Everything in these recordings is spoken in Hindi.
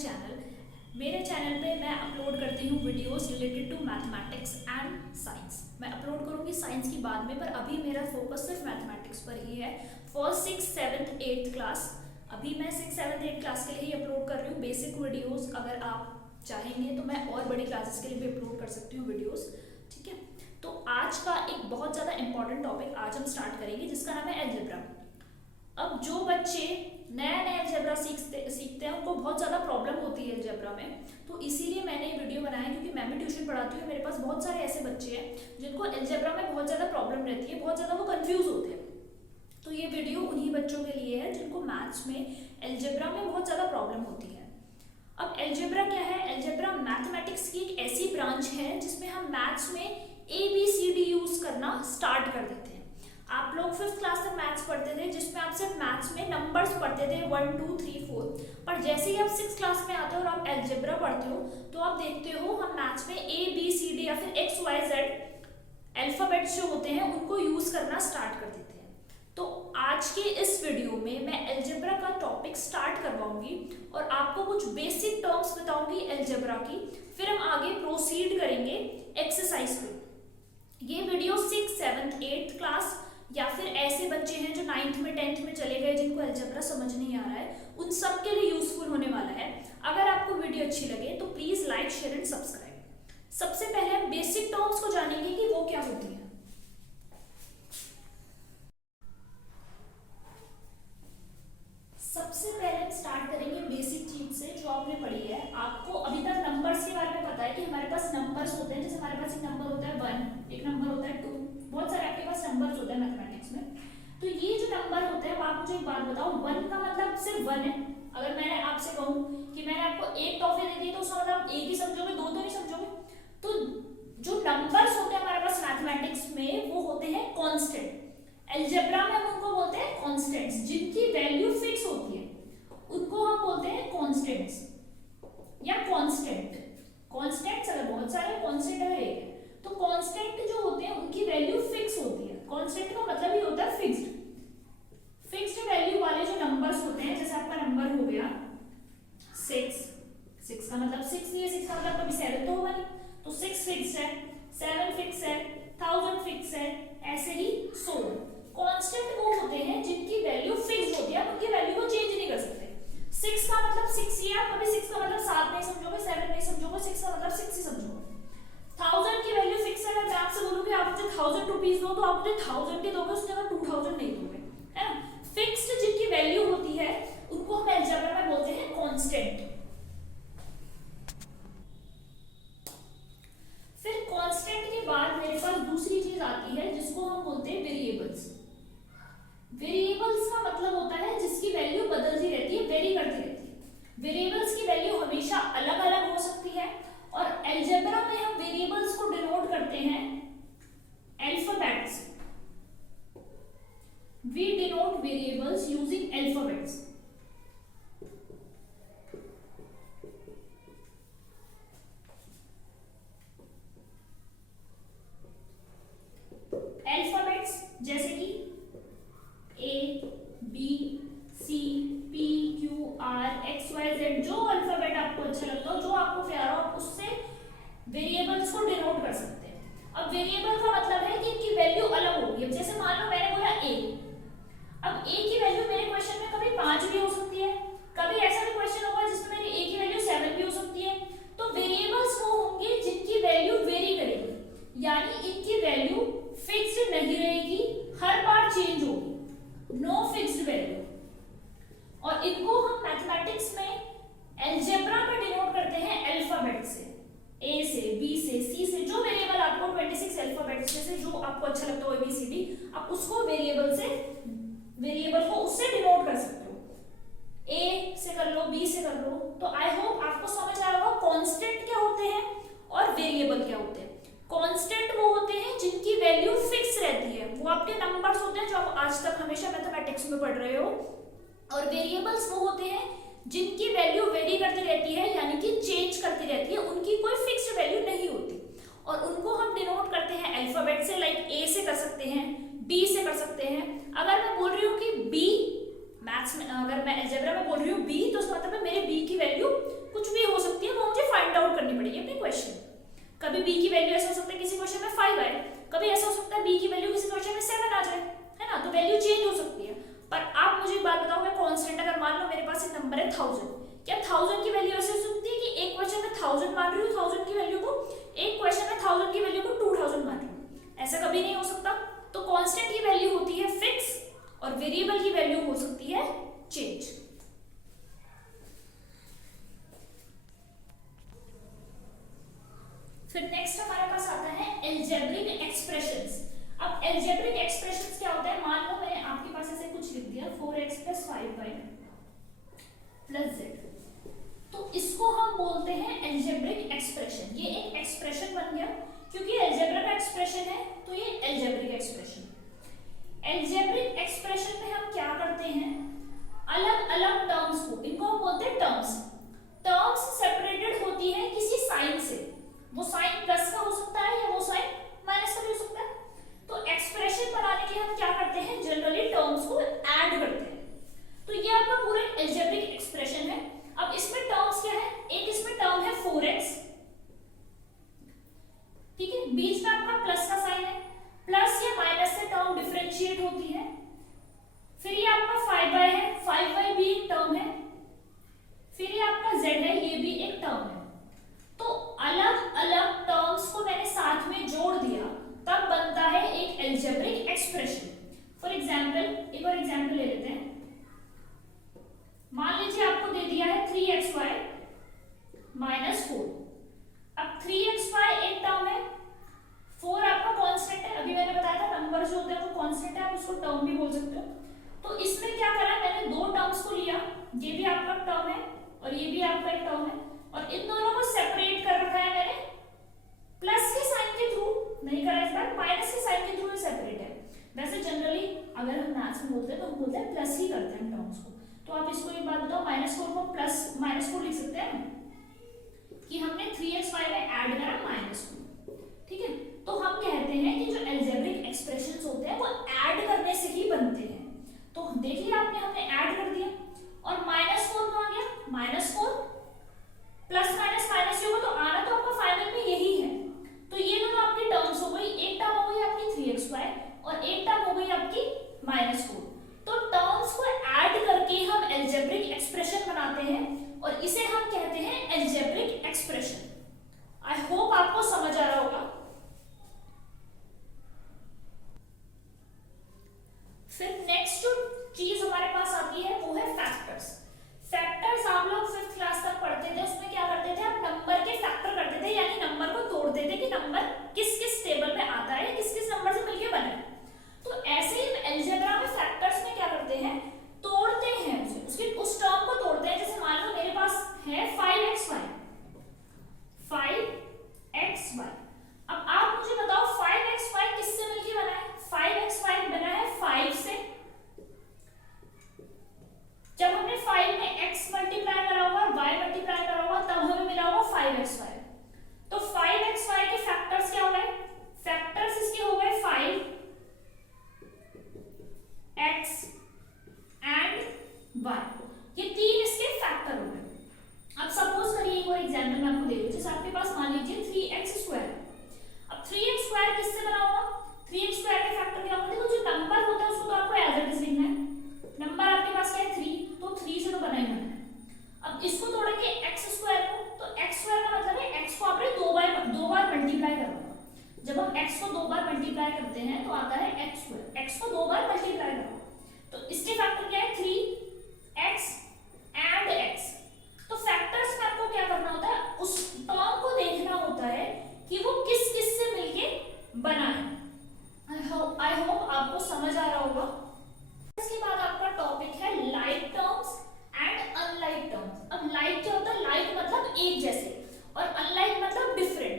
चैनल। मेरे चैनल पे मैं अपलोड करती हूँ videos related to mathematics and science. मैं अपलोड करूँगी साइंस की बाद में, पर अभी मेरा फोकस सिर्फ मैथमेटिक्स पर ही है for 6th 7th 8th class. अभी मैं 6th 7th 8th क्लास के लिए ही अपलोड कर रही हूँ बेसिक वीडियोस। अगर आप चाहेंगे तो मैं और बड़ी क्लासेस के लिए भी अपलोड कर सकती हूँ वीडियोस, ठीक है। तो आज का एक बहुत ज़्यादा इंपॉर्टेंट टॉपिक आज हम स्टार्ट करेंगे जिसका नाम है अलजेब्रा। अब जो बच्चे नया नया अलजेब्रा सीखते हैं उनको बहुत ज़्यादा प्रॉब्लम होती है अलजेब्रा में, तो इसीलिए मैंने ये वीडियो बनाया क्योंकि मैं भी ट्यूशन पढ़ाती हूँ। मेरे पास बहुत सारे ऐसे बच्चे हैं जिनको अलजेब्रा में बहुत ज़्यादा प्रॉब्लम रहती है, बहुत ज़्यादा वो कंफ्यूज होते हैं। तो ये वीडियो उन्हीं बच्चों के लिए है जिनको मैथ्स में अलजेब्रा में बहुत ज़्यादा प्रॉब्लम होती है। अब अलजेब्रा क्या है? अलजेब्रा मैथमेटिक्स की एक ऐसी ब्रांच है जिसमें हम मैथ्स में ABCD यूज करना स्टार्ट कर देते हैं। आप लोग 5th क्लास तक मैथ्स पढ़ते थे जिसमें आप सिर्फ मैथ्स में नंबर्स पढ़ते थे 1 2 3 4, पर जैसे ही आप 6th क्लास में आते हो और आप अलजेब्रा पढ़ते हो तो आप देखते हो हम मैथ्स में ABCD या फिर XYZ अल्फाबेट्स जो होते हैं उनको यूज करना स्टार्ट कर देते हैं। तो आज के इस वीडियो में मैं अलजेब्रा का टॉपिक स्टार्ट करवाऊंगी और आपको कुछ बेसिक टर्म्स बताऊंगी अलजेब्रा की, फिर हम आगे प्रोसीड करेंगे एक्सरसाइज पे। ये video 6th 7th 8th class या फिर ऐसे बच्चे हैं जो 9th में 10th में चले गए जिनको अलजेब्रा समझ नहीं आ रहा है, उन सब के लिए यूजफुल होने वाला है। अगर आपको वीडियो अच्छी लगे तो please like share and subscribe. सबसे पहले हम बेसिक टर्म्स को जानेंगे कि वो क्या होती है। सबसे पहले हम स्टार्ट करेंगे बेसिक चीज से जो आपने पढ़ी है। आपको अभी तक नंबर्स के बारे में पता है कि हमारे पास नंबर्स होते हैं। जैसे हमारे पास एक नंबर होता है 1, एक नंबर होता है 2, बहुत सारे आपके पास नंबर्स होते हैं मैथमेटिक्स में। तो ये जो नंबर होते हैं, आप मुझे एक बात बताओ, 1 का मतलब सिर्फ 1 है। अगर मैंने आपसे कहूं कि मैंने आपको एक टॉफी दे दी तो उसका मतलब आप एक ही समझोगे, दो तो नहीं समझोगे। तो जो नंबर्स होते हैं हमारे पास मैथमेटिक्स में वो होते हैं कांस्टेंट। अलजेब्रा में हम उनको बोलते हैं कांस्टेंट्स, जिनकी वैल्यू फिक्स होती है उनको हम बोलते हैं कांस्टेंट्स या कांस्टेंट। कांस्टेंट्स अगर बहुत सारे, कांस्टेंट अगर एक है, तो कांस्टेंट जो होते हैं उनकी वैल्यू फिक्स होती है। कांस्टेंट का मतलब ही होता है फिक्स्ड। फिक्स्ड वैल्यू वाले जो नंबर्स होते हैं, जैसे आपका नंबर हो गया 6, 6 का मतलब 6 नहीं है, 6 का मतलब कभी 7 तो होगा नहीं, तो 6 फिक्स्ड है, 7 फिक्स है, 1000 फिक्स है, ऐसे ही 100। कांस्टेंट वो होते हैं जिनकी वैल्यू फिक्स होती है, उनकी वैल्यू को चेंज नहीं कर सकते। 6 का मतलब 6 ही है, कभी 6 का मतलब 7 नहीं समझोगे, 7 नहीं समझोगे, 6 का मतलब 6 ही समझोगे। 1000 की वैल्यू फिक्स है। अगर मैं आपसे बोलूं कि आप मुझे 1000 रुपीस दो तो आप मुझे 1000 ही दोगे, उसके बाद 2000 नहीं दोगे, है ना। फिक्स्ड जिनकी वैल्यू होती है उनको हम अलजेब्रा में बोलते हैं कांस्टेंट। फिर कांस्टेंट के बाद मेरे पास दूसरी चीज आती है जिसको हम बोलते हैं वेरिएबल्स। वेरिएबल्स का मतलब होता है जिसकी वैल्यू बदलती रहती है, वेरी करती रहती है। वेरिएबल्स की वैल्यू हमेशा अलग अलग हो सकती है और अलजेब्रा में हम वेरिएबल्स को डिनोट करते हैं alphabets. We denote variables using alphabets. Alphabets जैसे कि ABCPQRXYZ, जो अल्फाबेट आपको अच्छा लगता हो, जो आपको प्यारा हो, उससे वेरिएबल्स को डिनोट कर सकते हैं। अब वेरिएबल का मतलब है कि इनकी वैल्यू अलग होगी। अब जैसे मान लो मैंने बोला A, अब A की वैल्यू मेरे क्वेश्चन में कभी 5 भी हो सकती है, कभी ऐसा भी क्वेश्चन होगा जिसमें मेरी A की वैल्यू 7 भी हो सकती है। तो वेरिएबल्स वो होंगे जिनकी वैल्यू वेरी करेगी, यानी इनकी वैल्यू फिक्स्ड नहीं रहेगी, हर बार चेंज होगी, नो फिक्स्ड वैल्यू। और इनको हम मैथमेटिक्स में अलजेब्रा में डिनोट करते हैं अल्फाबेट से, A से, B से, C से। जो वेरिएबल आपको 26 अल्फाबेट्स में से जो आपको अच्छा लगता हो ABCD, आप उसको वेरिएबल को उससे डिनोट कर सकते हो। A से कर लो, B से कर लो। तो आई होप आपको समझ आ रहा होगा कांस्टेंट क्या होते हैं और वेरिएबल क्या होते हैं। कांस्टेंट वो होते हैं जिनकी वैल्यू फिक्स रहती है, वो आपके नंबर्स होते हैं जो आप आज तक हमेशा मैथमेटिक्स में पढ़ रहे हो। और वेरिएबल्स वो होते हैं जिनकी वैल्यू वेरी करती रहती है, यानी कि चेंज करती रहती है, उनकी कोई फिक्स्ड वैल्यू नहीं होती। और उनको हम डिनोट करते हैं अल्फाबेट से, लाइक A से कर सकते हैं, B से कर सकते हैं। अगर मैं बोल रही हूँ कि B मैथ्स में, अगर मैं अलजेब्रा में बोल रही हूँ B, तो उसका मतलब है मेरे B की वैल्यू भी हो सकती है, वो मुझे फाइंड आउट करनी पड़ेगी अपने क्वेश्चन। कभी b की वैल्यू ऐसा हो सकता है किसी क्वेश्चन में 5 आए, कभी ऐसा हो सकता है b की वैल्यू किसी क्वेश्चन में 7 आ जाए, है ना, तो वैल्यू चेंज हो सकती है। पर आप मुझे एक बात बताओ, मैं कांस्टेंट अगर मान लो मेरे पास एक नंबर है 1000, क्या 1000 की वैल्यू ऐसे हो सकती है कि एक क्वेश्चन में 1000 मान रही हूँ 1000 की वैल्यू को, एक क्वेश्चन में 1000 की वैल्यू को 2000 मान रही हूँ, ऐसा कभी नहीं हो सकता। तो कांस्टेंट की वैल्यू होती है फिक्स और वेरिएबल की वैल्यू हो सकती है चेंज। फिर नेक्स्ट हमारे पास आता है अलजेब्रिक एक्सप्रेशंस। अब अलजेब्रिक एक्सप्रेशंस क्या होता है, मान लो मैंने आपके पास ऐसे कुछ लिख दिया 4x + 5y + z, तो इसको हम बोलते हैं अलजेब्रिक एक्सप्रेशन। ये एक एक्सप्रेशन बन गया, क्योंकि अलजेब्रा का एक्सप्रेशन है तो ये अलजेब्रिक एक्सप्रेशन। अलजेब्रिक एक्सप्रेशन में हम क्या करते हैं, अलग अलग टर्म्स को, इनको हम बोलते हैं टर्म्स। टर्म्स सेपरेटेड होती है किसी साइन से, वो साइन प्लस का हो सकता है या वो साइन माइनस का भी हो सकता है। तो एक्सप्रेशन बनाने के लिए हम क्या करते हैं, जनरली टर्म्स को ऐड करते हैं। तो ये आपका पूरा अलजेब्रिक एक्सप्रेशन है। अब इसमें टर्म्स क्या है, एक इसमें टर्म है 4x, ठीक है, बीच में आपका प्लस का साइन है, प्लस या माइनस से टर्म डिफरेंशिएट होती है। फिर ये आपका 5y है, 5y भी एक टर्म है, फिर ये आपका z है, ये भी एक टर्म है। तो अलग अलग टर्म्स को मैंने साथ में जोड़ दिया, तब बनता है एक अलजेब्रिक एक्सप्रेशन। फॉर एग्जांपल, एक और एग्जांपल ले लेते हैं। मान लीजिए आपको दे दिया है 3xy - 4। अब 3xy एक टर्म है, 4 आपका कांस्टेंट है। अभी मैंने बताया था नंबर जो होते हैं वो कांस्टेंट है, आप उसको टर्म भी बोल सकते हो। तो इसमें क्या करा, मैंने दो टर्म्स को लिया, ये भी आपका टर्म है और ये भी आपका एक टर्म है, और इन दोनों को सेपरेट कर रखा है मैंने प्लस के साइन के थ्रू, नहीं करा इस बार, माइनस के साइन के थ्रू सेपरेट है। वैसे जनरली अगर हम मैथ्स में बोलते हैं तो हम बोलते हैं प्लस ही करते हैं टर्म्स को। तो आप इसको एक बात बताओ, -4 को प्लस -4 लिख सकते हैं कि हमने 3xy में ऐड करा -4, ठीक है। तो हम कहते हैं कि जो अलजेब्रिक एक्सप्रेशंस होते हैं वो ऐड करने से ही बनते हैं। तो देखिए हमने ऐड कर दिया और -4 में आ गया, -4 प्लस माइनस माइनस होगा, तो आना तो आपका फाइनल में यही है। तो ये दोनों आपकी टर्म्स हो गई, एक टर्म हो गई आपकी 3xy और एक टर्म हो गई आपकी -4। तो टर्म्स को ऐड करके हम अलजेब्रिक एक्सप्रेशन बनाते हैं और इसे हम कहते हैं अलजेब्रिक एक्सप्रेशन। आई होप आपको समझ आ रहा होगा। फिर नेक्स्ट जो चीज हमारे पास आती है वो है फैक्टर्स। फैक्टर्स आप लोग 5th क्लास तक पढ़ते थे, उसमें क्या करते थे, आप नंबर के फैक्टर करते थे, यानी नंबर को तोड़ते थे कि नंबर किस किस टेबल में आता है, किस किस नंबर से मिलके बना है। तो ऐसे ही अलजेब्रा में फैक्टर्स में क्या करते हैं, तोड़ते हैं उसके उस टर्म को तोड़ते हैं। जैसे मान लो मेरे पास है 5xy, 5xy। अब आप मुझे बताओ 5xy किससे मिलके बना है, 5xy बना है 5 से। जब हमने 5 में x मल्टीप्लाई करा होगा और y मल्टीप्लाई करा होगा तब हमें मिला होगा 5xy। तो 5xy के फैक्टर्स क्या हो गए, फैक्टर्स इसके हो गए 5 x एंड y, ये तीन इसके फैक्टर हो गए। अब सपोज करिए एक और एग्जांपल मैं आपको दे रही हूं, जैसे आपके पास मान लीजिए 3x²। अब 3x² किससे बना होगा, 3x² के फैक्टर क्या होंगे, देखो जो नंबर होता है उसको तो आपको एज इट इज लिखना है। नंबर आपके पास क्या है 3, तो 3 से तो बना ही बना है। अब इसको तोड़ेंगे x² को, तो x² का मतलब है x को आपने दो बार मल्टीप्लाई करना। जब हम x को 2 बार मल्टीप्लाई करते हैं तो आता है x², x को 2 बार मल्टीप्लाई करो, तो इसके फैक्टर क्या है 3x एंड x। तो फैक्टर्स में आपको क्या करना होता है, उस टर्म को देखना होता है कि वो किस किस से मिलके बना है। आई होप आपको समझ आ रहा होगा। इसके बाद आपका टॉपिक है like terms and unlike terms. अब लाइक क्या होता है, लाइक मतलब एक जैसे और अनलाइक मतलब डिफरेंट।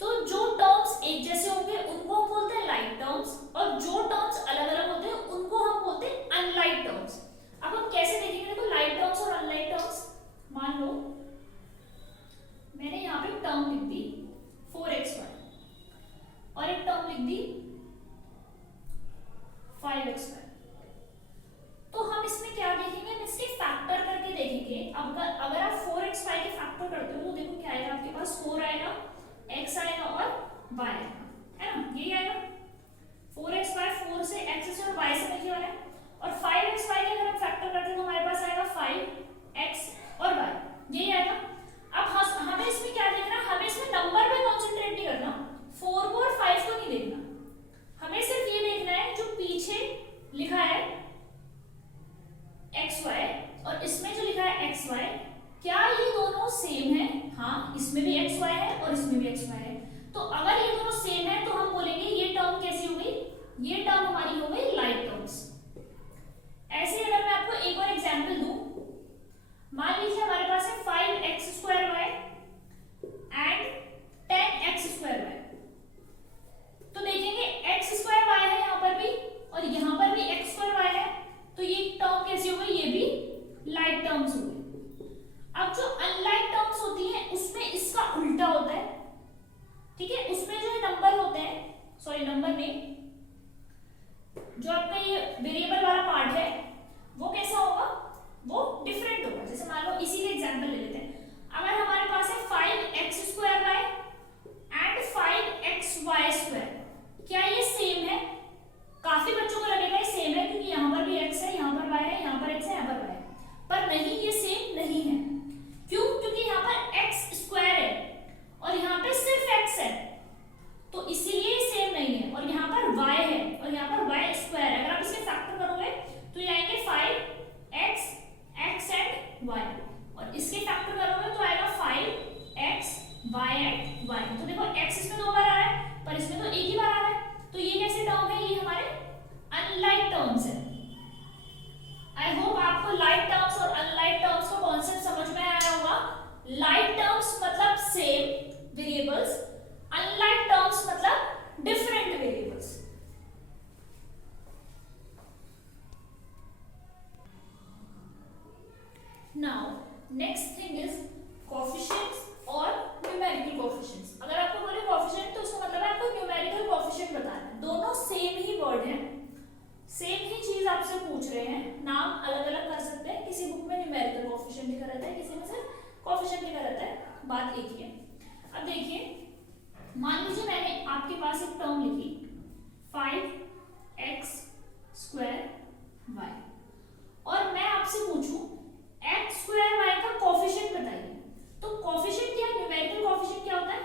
तो जो टर्म्स एक जैसे होंगे उनको हम बोलते हैं लाइक टर्म्स, और जो टर्म्स अलग अलग होते हैं उनको हम बोलते हैं अनलाइक टर्म्स। अब हम कैसे देखेंगे, देखो लाइक टर्म्स और अनलाइक टर्म्स। मान लो मैंने यहाँ पे टर्म लिख दी 4xy और एक टर्म लिख दी 5xy। तो हम इसमें क्या देखेंगे, हम इसके फैक्टर करके देखेंगे। अब अगर आप 4 4xy के फैक्टर करते हो तो देखो क्या आएगा आपके पास, 4 आएगा, x आएगा और y आएगा, है ना, यही आएगा। 4xy 4 से x से और y से मिलके वाला है, और 5xy के अगर हम फैक्टर करते हैं तो हमारे पास आएगा 5x और y, यही आएगा। अब हमें इसमें क्या देखना, हमें इसमें नंबर पे कॉन्सेंट्रेट नहीं करना, 4 को और 5 को नहीं देखना, हमें सिर्फ ये देखना है जो पीछे लिखा है xy और इसमें जो लिखा है xy, क्या ये दोनों सेम है। हाँ, इसमें भी xy है और इसमें भी xy है, तो अगर ये दोनों सेम है तो हम बोलेंगे ये टर्म कैसी हो गई, ये टर्म हमारी हो गई लाइक टर्म्स। ऐसे ही अगर मैं आपको एक और एग्जांपल दूं, मान लीजिए हमारे पास है 5x² एंड 10x², तो देखेंगे x² है यहाँ पर भी और यहाँ पर भी x² है, तो ये टर्म कैसी हो गई, ये भी लाइक टर्म्स हो गई। अब जो अनलाइक टर्म्स होती हैं उसमें इसका उल्टा होता है, ठीक है, उसमें जो नंबर होते हैं, सॉरी नंबर में जो आपका ये वेरिएबल वाला पार्ट है वो कैसा होगा, वो डिफरेंट होगा। जैसे मान लो इसी का एग्जांपल ले लेते हैं, अगर हमारे पास है 5x² एंड 5xy², क्या ये सेम है? काफी बच्चों को लगेगा ये सेम है क्योंकि यहाँ पर भी x है, यहाँ पर y है, यहाँ पर x है, यहाँ पर y है, पर नहीं, ये सेम नहीं है। क्यों? क्योंकि यहाँ पर x² है और यहाँ पे सिर्फ x है, तो इसीलिए सेम नहीं है, और यहाँ पर y है और यहाँ पर y² है। अगर आप इसके फैक्टर करोगे तो ये आएंगे 5x, x एंड y, और इसके फैक्टर करोगे तो आएगा 5x, y एंड y। तो देखो x इसमें 2 बार आ रहा है पर इसमें तो एक ही बार आ रहा है, तो ये कैसे टर्म है, ये हमारे अनलाइक टर्म्स है। आई होप आपको लाइक टर्म्स और अनलाइक टर्म्स का कॉन्सेप्ट समझ में आया होगा। लाइक टर्म्स मतलब सेम वेरिएबल्स, अनलाइक टर्म्स मतलब different variables. Now next thing is coefficients और न्यूमेरिकल कोएफिशिएंट्स। अगर आपको बोले कोएफिशिएंट तो उसका मतलब है आपको न्यूमेरिकल कोएफिशिएंट बताना है। दोनों सेम ही वर्ड हैं, सेम ही चीज आपसे पूछ रहे हैं, नाम अलग अलग कर सकते हैं, किसी बुक में न्यूमेरिकल कोएफिशिएंट लिखा रहता है, किसी में सिर्फ कोएफिशिएंट लिखा रहता है, बात एक ही है। अब देखिए, मान लीजिए मैंने आपके पास एक टर्म लिखी 5x² y, और मैं आपसे पूछूं x² y का कोएफिशिएंट बताइए, तो कोएफिशिएंट क्या है, न्यूमेरिकल कोएफिशिएंट क्या होता है,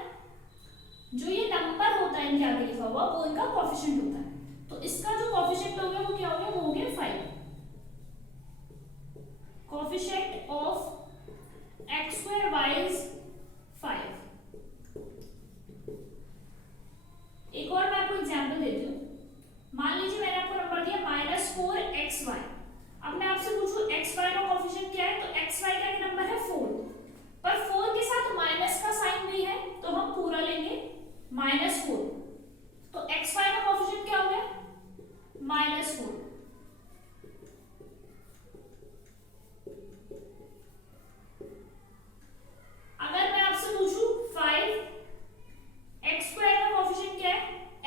जो ये नंबर होता है इनके आगे लिखा हुआ वो इनका कोएफिशिएंट होता है। तो इसका जो कोएफिशिएंट हो गया वो क्या हो गया, वो हो गया 5। Coefficient of x² y is 5। एक और मैं आपको एग्जांपल देती हूँ, मान लीजिए मैंने आपको नंबर दिया -4xy। अब मैं आपसे पूछूं xy का कोएफिशिएंट क्या है, तो xy का नंबर है 4, पर 4 के साथ माइनस का साइन भी है तो हम पूरा लेंगे -4, तो xy का कोएफिशिएंट क्या हो गया, -4। अगर मैं आपसे पूछूं 5x² का कोएफिशिएंट क्या है,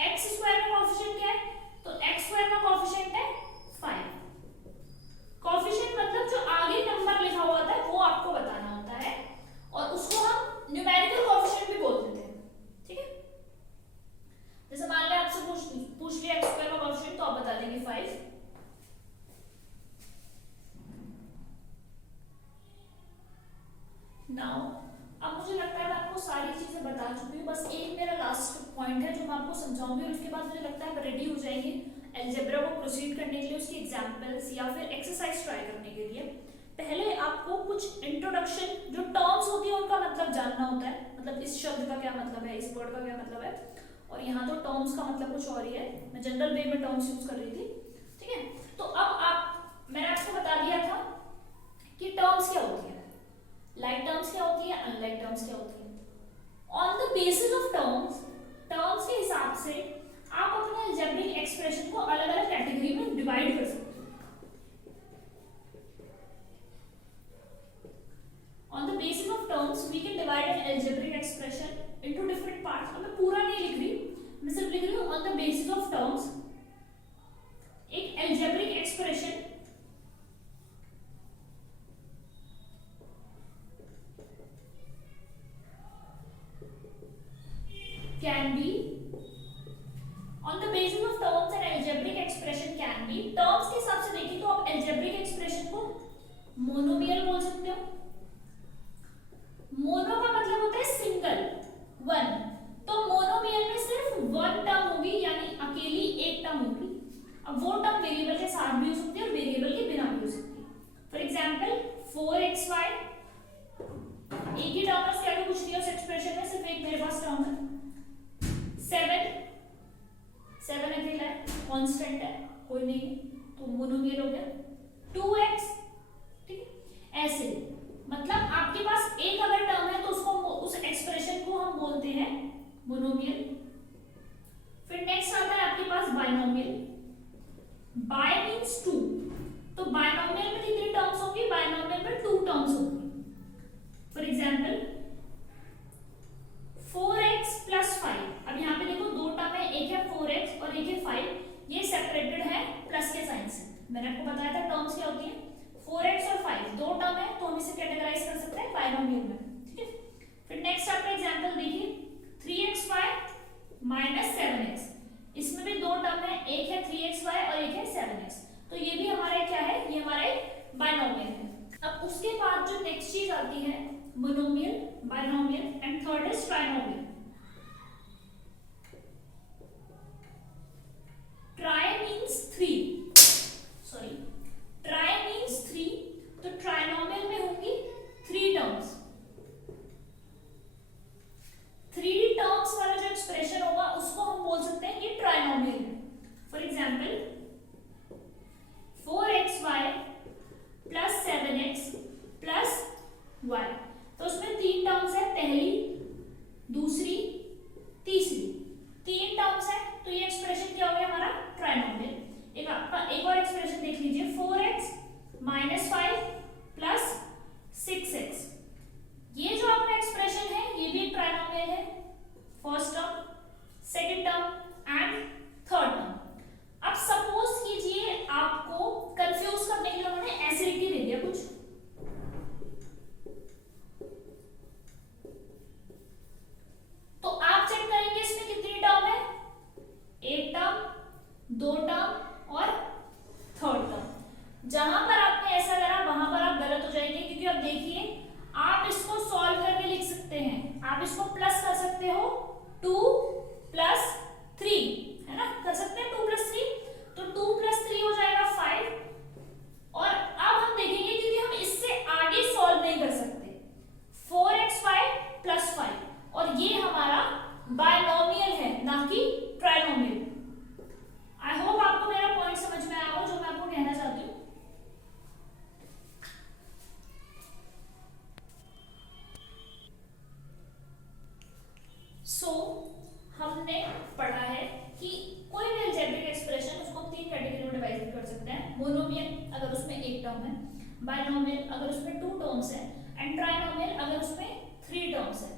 x² का कोएफिशिएंट क्या है, तो x² का कोएफिशिएंट है 5। कोएफिशिएंट मतलब जो आगे नंबर लिखा हुआ होता है वो आपको बताना होता है, और उसको हम न्यूमेरिकल कोएफिशिएंट भी बोल देते हैं, ठीक है। जैसे मान लिया आपसे पूछ लिया x² का कोएफिशिएंट, तो आप बता देंगे 5। नाउ अब मुझे लगता है मैं आपको सारी चीजें बता चुकी हूँ, बस एक मेरा लास्ट पॉइंट है जो मैं आपको समझाऊंगी, और उसके बाद मुझे लगता है रेडी हो जाएंगे अलजेब्रा को प्रोसीड करने के लिए, उसकी एग्जांपल्स या फिर एक्सरसाइज ट्राई करने के लिए। पहले आपको कुछ इंट्रोडक्शन, जो टर्म्स होती है उनका मतलब जानना होता है, मतलब इस शब्द का क्या मतलब है, इस वर्ड का क्या मतलब है, और यहाँ तो टर्म्स का मतलब कुछ और ही है, मैं जनरल वे में टर्म्स यूज कर रही थी, ठीक है। तो अब मैंने आपको बता दिया था कि टर्म्स क्या होती है, लाइक टर्म्स क्या होती है, अनलाइक टर्म्स क्या होती है। On the basis of terms, terms के हिसाब से आप अपने अलजेब्रिक एक्सप्रेशन को अलग अलग कैटेगरी में डिवाइड कर सकते हैं। On the basis of terms, we can divide an algebraic expression into different parts. अब मैं पूरा नहीं लिख रही, मैं सिर्फ लिख रही हूँ on the basis of terms एक algebraic expression मोनोमियल बोल सकते हो। मोनो का मतलब होता है सिंगल, वन, तो मोनोमियल में सिर्फ वन टर्म होगी, यानी अकेली एक टर्म होगी। अब वो टर्म वेरिएबल के साथ भी हो सकती है और वेरिएबल के बिना भी हो सकती है। फॉर एग्जाम्पल 4xy, एक ही टर्म है, उसके आगे कुछ नहीं है उस एक्सप्रेशन में, सिर्फ एक मेरे पास टर्म है। 7 अकेला है, कांस्टेंट है, कोई नहीं है, तो मोनोमियल हो गया। 2x, ठीक है, ऐसे मतलब आपके पास एक अगर टर्म है तो उसको, उस एक्सप्रेशन को हम बोलते हैं मोनोमियल। फिर नेक्स्ट आता है आपके पास बायनोमियल। बाय मींस टू, तो बायनोमियल में कितनी टर्म्स होंगी? बायनोमियल में 2 टर्म्स होंगी। फॉर एग्जाम्पल 4x प्लस 5, अब यहाँ पे देखो दो टर्म है, एक है 4x और एक है 5, ये सेपरेटेड है प्लस के साइन से। मैंने आपको बताया था टर्म्स क्या होती है, 4x और 5 दो टर्म है तो हम इसे कैटेगराइज कर सकते हैं बायनोमियल में, ठीक है। फिर नेक्स्ट आपका एग्जांपल देखिए 3xy माइनस 7x, इसमें भी दो टर्म है, एक है 3xy और एक है 7x, तो ये भी हमारा क्या है, ये हमारा एक बायनोमियल है। अब उसके बाद जो नेक्स्ट चीज आती है monomial, binomial and third is trinomial. Try means 3, sorry, try means 3, तो ट्राइनोमियल में होंगी 3 टर्म्स। 3 टर्म्स वाला जो एक्सप्रेशन होगा उसको हम बोल सकते हैं ये ट्राइनोमियल है। For example 4xy plus 7x plus y, तो उसमें 3 टर्म्स है, पहली, दूसरी, तीसरी, 3 टर्म्स है, तो ये एक्सप्रेशन क्या हो गया हमारा ट्राइनोमियल। एक और एक्सप्रेशन देख लीजिए 4x माइनस 5 प्लस 6x, ये जो आपका एक्सप्रेशन है ये भी एक ट्राइनोमियल है, first term, second term and third term. अब सपोज कीजिए आपको कंफ्यूज करने के लिए उन्होंने ऐसे लिख के दे दिया कुछ, तो आप चेक करेंगे इसमें कितनी टर्म है, एक टर्म, दो टर्म और थर्ड टर्म। जहां पर आपने ऐसा करा वहां पर आप गलत हो जाएंगे, क्योंकि अब देखिए आप इसको सॉल्व करके लिख सकते हैं, आप इसको प्लस कर सकते हो 2 प्लस 3, है ना, कर सकते हैं 2 प्लस 3, तो 2 प्लस 3 हो जाएगा 5, और अब हम देखेंगे क्योंकि हम इससे आगे सॉल्व नहीं कर सकते, 4xy प्लस 5, और ये हमारा बायनोमियल है ना कि ट्राइनोमियल। आई होप आपको मेरा पॉइंट समझ में आया हो जो मैं आपको कहना चाहती हूँ। हमने पढ़ा है कि कोई भी अलजेब्रिक एक्सप्रेशन उसको हम 3 कैटेगरी में डिवाइड कर सकते हैं, मोनोमियल अगर उसमें एक टर्म है, बायनोमियल अगर उसमें 2 टर्म्स है, एंड ट्राइनोमियल अगर उसमें 3 टर्म्स है।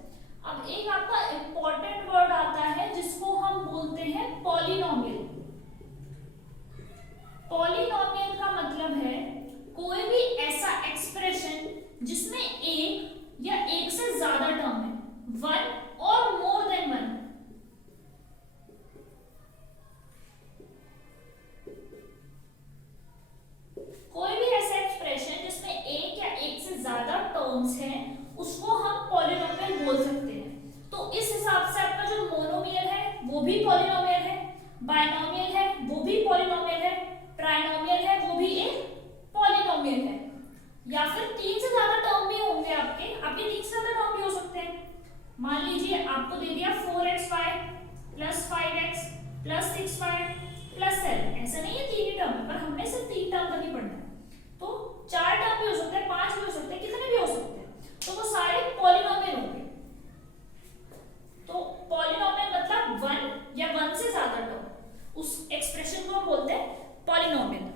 अब एक आपका इंपॉर्टेंट वर्ड आता है जिसको हम बोलते हैं पॉलिनोमियल। पॉलिनोमियल का मतलब है कोई भी ऐसा एक्सप्रेशन जिसमें एक या एक से ज्यादा टर्म है, 1 और मोर देन 1। कोई भी ऐसा एक्सप्रेशन जिसमें एक या एक से ज्यादा टर्म्स हैं उसको हम पॉलिनोमियल बोल सकते हैं। तो इस हिसाब से आपका जो मोनोमियल है वो भी पॉलिनोमियल है, बायनोमियल है वो भी पॉलिनोमियल है, ट्राइनोमियल है वो भी एक पॉलिनोमियल है। या फिर 3 से ज्यादा टर्म भी होंगे आपके 3 से ज्यादा टर्म भी हो सकते हैं। मान लीजिए आपको दे दिया 4xy plus 5x plus 6y plus 7, ऐसा नहीं है 3 ही टर्म है, पर हमने सिर्फ 3 टर्म तक ही पढ़ना है, तो 4 टर्म भी हो सकते हैं, 5 भी हो सकते हैं, कितने भी हो सकते हैं, तो वो सारे पॉलिनोमियल होंगे। तो पॉलिनोमियल मतलब 1 या 1 से ज्यादा टर्म, उस एक्सप्रेशन को हम बोलते हैं पॉलिनोमियल।